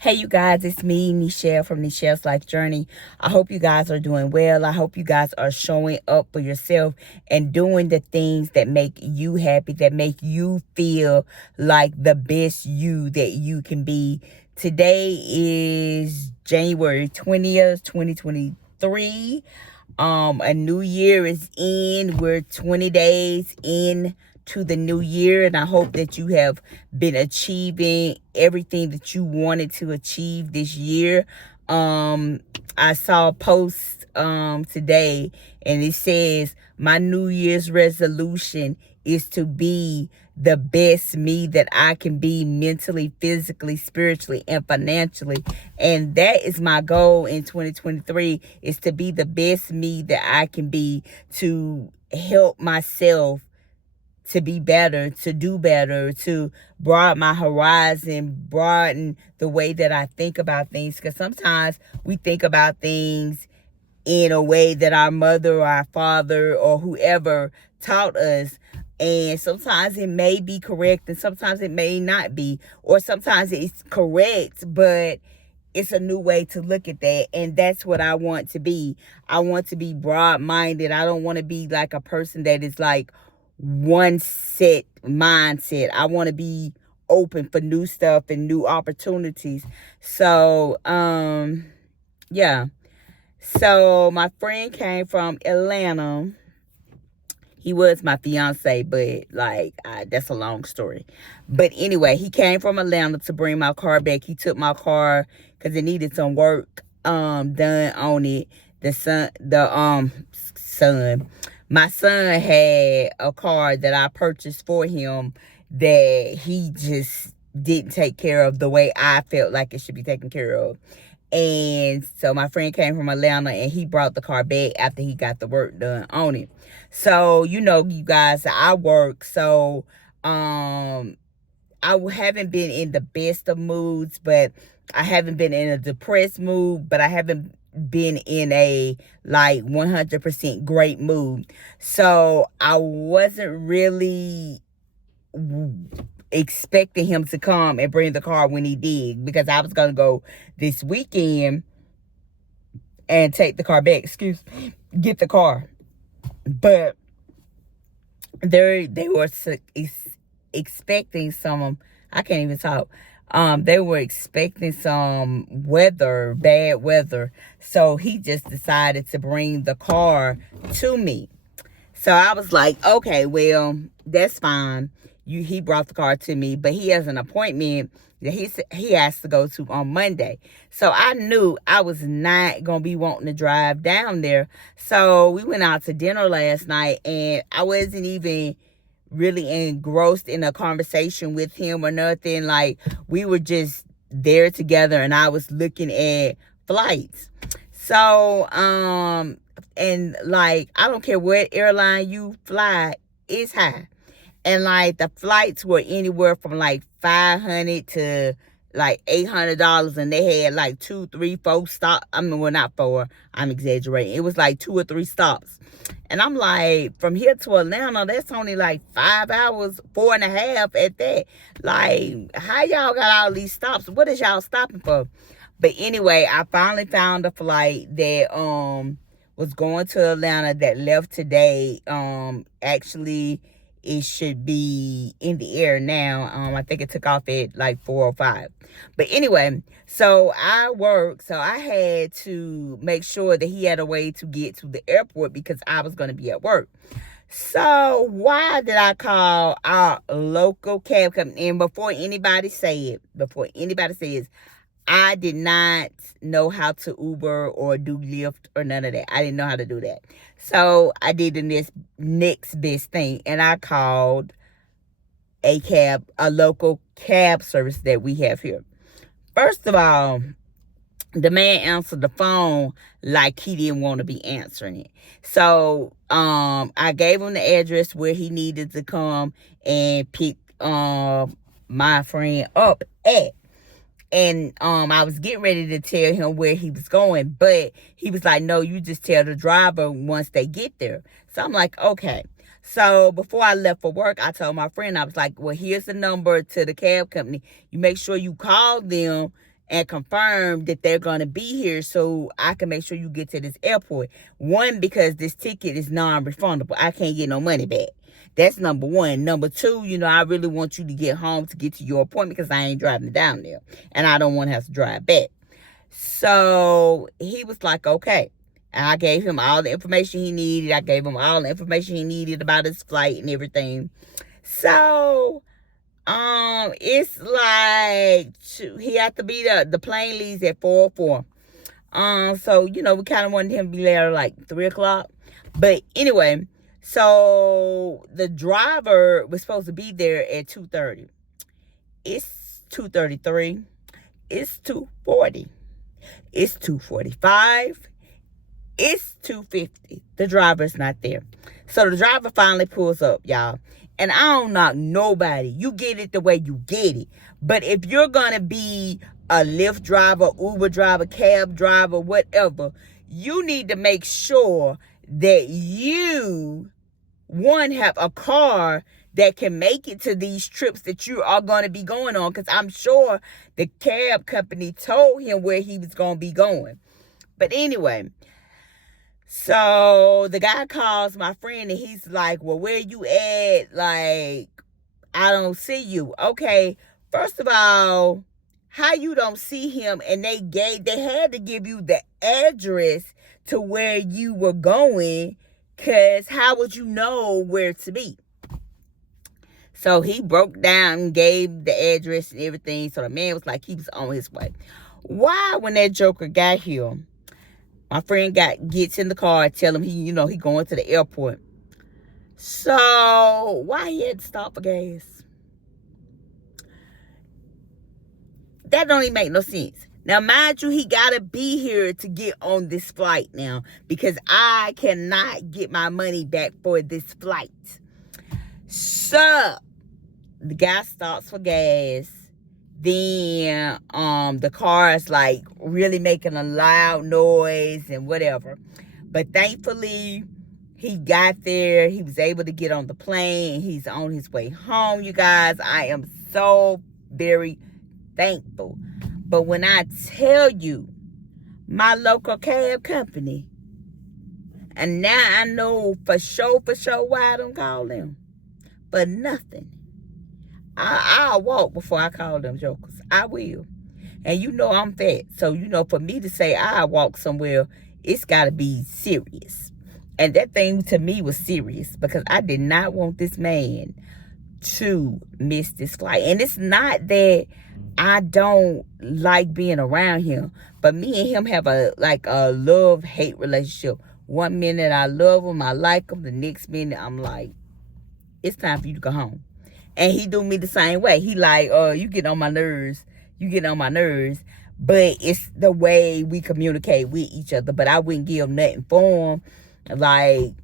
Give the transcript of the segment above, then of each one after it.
Hey, you guys, it's me, Nichelle from Nichelle's Life Journey. I hope you guys are doing well. I hope you guys are showing up for yourself and doing the things that make you happy, that make you feel like the best you that you can be. Today is January 20th, 2023. A new year is in. We're 20 days in to the new year, and I hope that you have been achieving everything that you wanted to achieve this year. I saw a post today, and it says my New Year's resolution is to be the best me that I can be mentally, physically, spiritually, and financially. And that is my goal in 2023, is to be the best me that I can be, to help myself to be better, to do better, to broaden my horizon, broaden the way that I think about things. Because sometimes we think about things in a way that our mother or our father or whoever taught us. And sometimes it may be correct and sometimes it may not be. Or sometimes it's correct, but it's a new way to look at that. And that's what I want to be. I want to be broad-minded. I don't want to be like a person that is like one set mindset. I want to be open for new stuff and new opportunities. So, yeah. So my friend came from Atlanta. He was my fiance, but that's a long story. But anyway, he came from Atlanta to bring my car back. He took my car because it needed some work done on it. My son had a car that I purchased for him that he just didn't take care of the way I felt like it should be taken care of. And so my friend came from Atlanta and he brought the car back after he got the work done on it. So, you guys, I work. So, I haven't been in the best of moods, but I haven't been in a depressed mood, but I haven't been in a 100% great mood. So I wasn't really expecting him to come and bring the car when he did, because I was going to go this weekend and take the car back, get the car. But they were expecting some, I can't even talk. They were expecting some bad weather. So he just decided to bring the car to me. So I was like, okay, well, that's fine. He brought the car to me, but he has an appointment that he has to go to on Monday. So I knew I was not going to be wanting to drive down there. So we went out to dinner last night, and I wasn't even really engrossed in a conversation with him or nothing. Like, we were just there together, and I was looking at flights. So, and I don't care what airline you fly, it's high. And the flights were anywhere from $500 to $800, and they had 2, 3, 4 stops. I mean, well, not 4, I'm exaggerating. It was 2 or 3 stops. And I'm like, from here to Atlanta, that's only 5 hours, 4.5 at that. How y'all got all these stops? What is y'all stopping for? But anyway, I finally found a flight that was going to Atlanta that left today. Actually, it should be in the air now. I think it took off at 4:05. But anyway, so I work. So I had to make sure that he had a way to get to the airport because I was going to be at work. So why did I call our local cab company? And before anybody says, I did not know how to Uber or do Lyft or none of that. I didn't know how to do that. So I did the next best thing, and I called a local cab service that we have here. First of all, the man answered the phone like he didn't want to be answering it. So I gave him the address where he needed to come and pick my friend up at. And I was getting ready to tell him where he was going, but he was like, no, you just tell the driver once they get there. So I'm like, okay. So before I left for work, I told my friend, I was like, well, here's the number to the cab company. You make sure you call them and confirm that they're going to be here so I can make sure you get to this airport. One, because this ticket is non-refundable. I can't get no money back. That's number one. Number two, I really want you to get home to get to your appointment because I ain't driving down there. And I don't want to have to drive back. So he was like, okay. And I gave him all the information he needed. I gave him all the information he needed about his flight and everything. So, it's like, he had to be there. The plane leaves at 4:04. So, we kind of wanted him to be there like 3 o'clock. But anyway, so the driver was supposed to be there at 2:30. It's 2:33. It's 2:40. It's 2:45. It's 2:50. The driver's not there. So the driver finally pulls up, y'all. And I don't knock nobody. You get it the way you get it. But if you're going to be a Lyft driver, Uber driver, cab driver, whatever, you need to make sure that you, one, have a car that can make it to these trips that you are going to be going on. Because I'm sure the cab company told him where he was going to be going. But anyway, so the guy calls my friend and he's like, well, where you at? Like, I don't see you. Okay, first of all, how you don't see him? And they had to give you the address to where you were going, because how would you know where to be? So he broke down and gave the address and everything. So the man was like, he was on his way. Why, when that joker got here, my friend gets in the car, tell him he going to the airport. So why he had to stop for gas? That don't even make no sense. Now, mind you, he got to be here to get on this flight now, because I cannot get my money back for this flight. So the guy stops for gas. Then the car is like really making a loud noise and whatever. But thankfully, he got there. He was able to get on the plane. He's on his way home, you guys. I am so very thankful. But when I tell you, my local cab company, and now I know for sure why I don't call them. But nothing. I'll walk before I call them jokers. I will. And I'm fat. So, for me to say I'll walk somewhere, it's got to be serious. And that thing to me was serious, because I did not want this man to miss this flight. And it's not that I don't like being around him, but me and him have a love-hate relationship. One minute I love him, I like him. The next minute I'm like, it's time for you to go home. And he do me the same way. He like, you get on my nerves. You get on my nerves. But it's the way we communicate with each other. But I wouldn't give nothing for him. Like,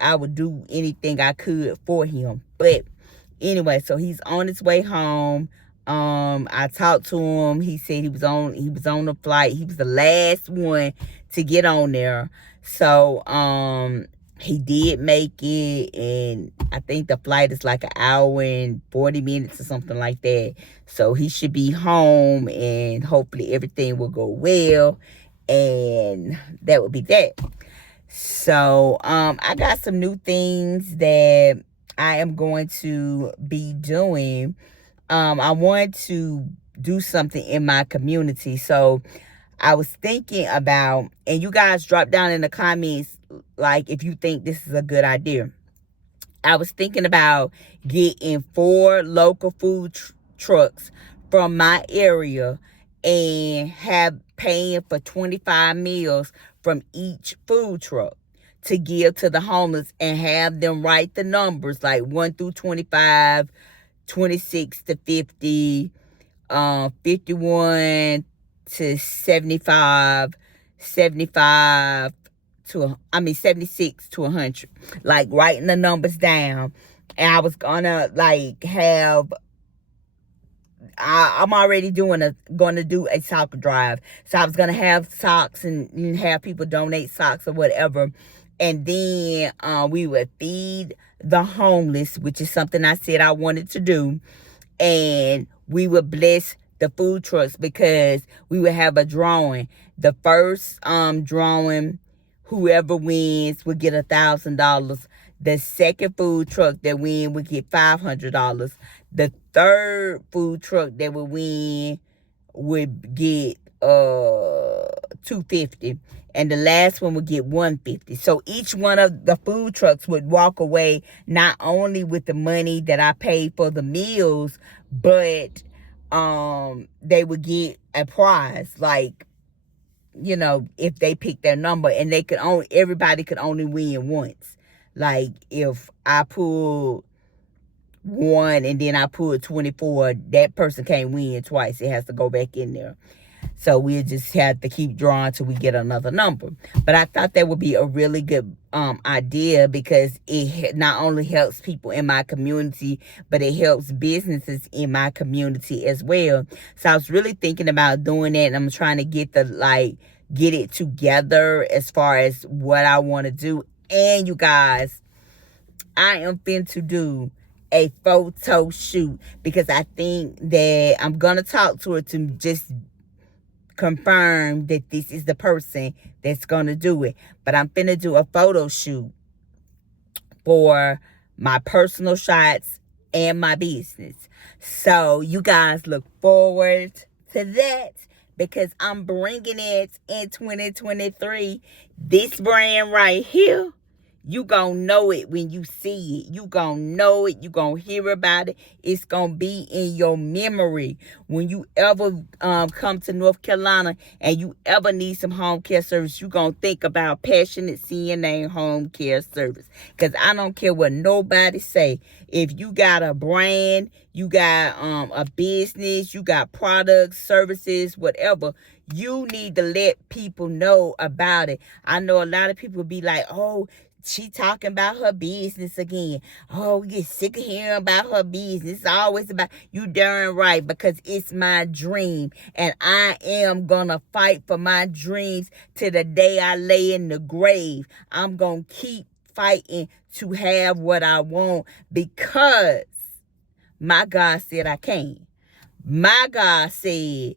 I would do anything I could for him. But anyway, so he's on his way home. I talked to him. He said he was on the flight. He was the last one to get on there. So, he did make it, and I think the flight is like 1 hour and 40 minutes or something like that. So he should be home, and hopefully everything will go well, and that would be that. So I got some new things that I am going to be doing. I want to do something in my community. So I was thinking about, and you guys drop down in the comments, like, if you think this is a good idea. I was thinking about getting 4 local food trucks from my area and paying for 25 meals from each food truck to give to the homeless, and have them write the numbers like 1 through 25, 26 to 50, 51 to 75, 76 to 100. Like, writing the numbers down. And I was gonna I'm already gonna do a sock drive. So I was gonna have socks and have people donate socks or whatever. And then we would feed the homeless, which is something I said I wanted to do. And we would bless the food trucks, because we would have a drawing. The first drawing, whoever wins would get $1,000. The second food truck that win would get $500. The third food truck that would win would get $250, and the last one would get $150. So each one of the food trucks would walk away not only with the money that I paid for the meals, but they would get a prize, like, you know, if they pick their number, and everybody could only win once. Like, if I pulled 1 and then I pulled 24, that person can't win twice. It has to go back in there. So we just have to keep drawing till we get another number. But I thought that would be a really good idea, because it not only helps people in my community, but it helps businesses in my community as well. So I was really thinking about doing that, and I'm trying to get it together as far as what I want to do. And you guys, I am finna to do a photo shoot, because I think that I'm gonna talk to her to just confirm that this is the person that's gonna do it. But I'm finna do a photo shoot for my personal shots and my business. So you guys look forward to that, because I'm bringing it in 2023. This brand right here, you gonna know it when you see it. You gonna know it. You gonna hear about it. It's gonna be in your memory when you ever come to North Carolina and you ever need some home care service. You gonna think about Passionate CNA Home Care Service, because I don't care what nobody say. If you got a brand, you got a business, you got products, services, whatever, you need to let people know about it. I know a lot of people be like, oh, she talking about her business again. Oh, we get sick of hearing about her business. It's always about, you darn right, because it's my dream. And I am going to fight for my dreams to the day I lay in the grave. I'm going to keep fighting to have what I want, because my God said I can. My God said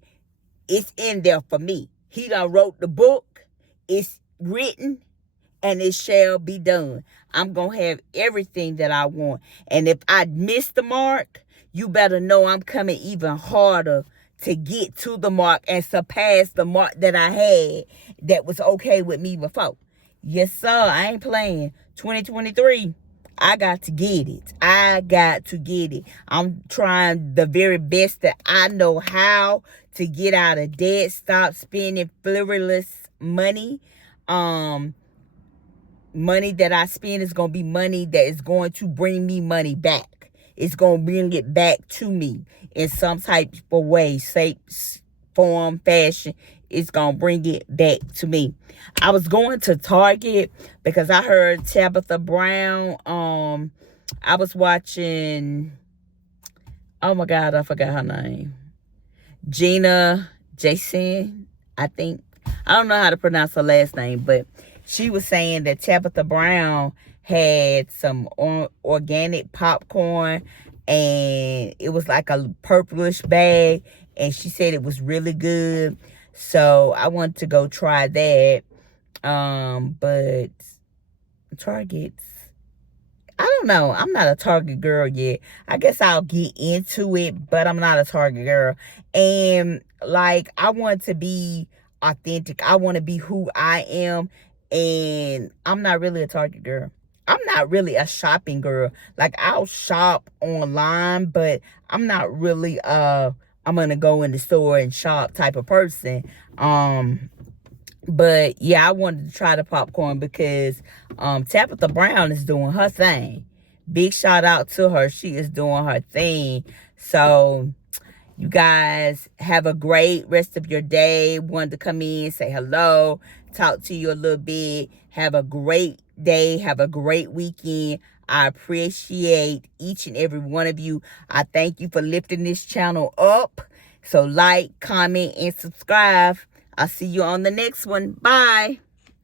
it's in there for me. He done wrote the book. It's written. And it shall be done. I'm going to have everything that I want. And if I miss the mark, you better know I'm coming even harder to get to the mark and surpass the mark that I had that was okay with me before. Yes, sir. I ain't playing. 2023, I got to get it. I got to get it. I'm trying the very best that I know how to get out of debt. Stop spending frivolous money. Money that I spend is going to be money that is going to bring me money back. It's going to bring it back to me in some type of way, shape, form, fashion. It's going to bring it back to me. I was going to Target because I heard Tabitha Brown. I was watching, oh my God, I forgot her name. Gina Jason, I think. I don't know how to pronounce her last name, but she was saying that Tabitha Brown had some organic popcorn, and it was like a purplish bag, and she said it was really good. So I wanted to go try that. But Target's, I don't know. I'm not a Target girl yet. I guess I'll get into it, but I'm not a Target girl. And like, I want to be authentic. I want to be who I am. And I'm not really a Target girl. I'm not really a shopping girl. Like, I'll shop online, but I'm not really I'm gonna go in the store and shop type of person. But yeah, I wanted to try the popcorn because Tabitha Brown is doing her thing. Big shout out to her. She is doing her thing. So you guys have a great rest of your day. Wanted to come in, say hello, talk to you a little bit. Have a great day. Have a great weekend. I appreciate each and every one of you. I thank you for lifting this channel up. So like, comment, and subscribe. I'll see you on the next one. Bye.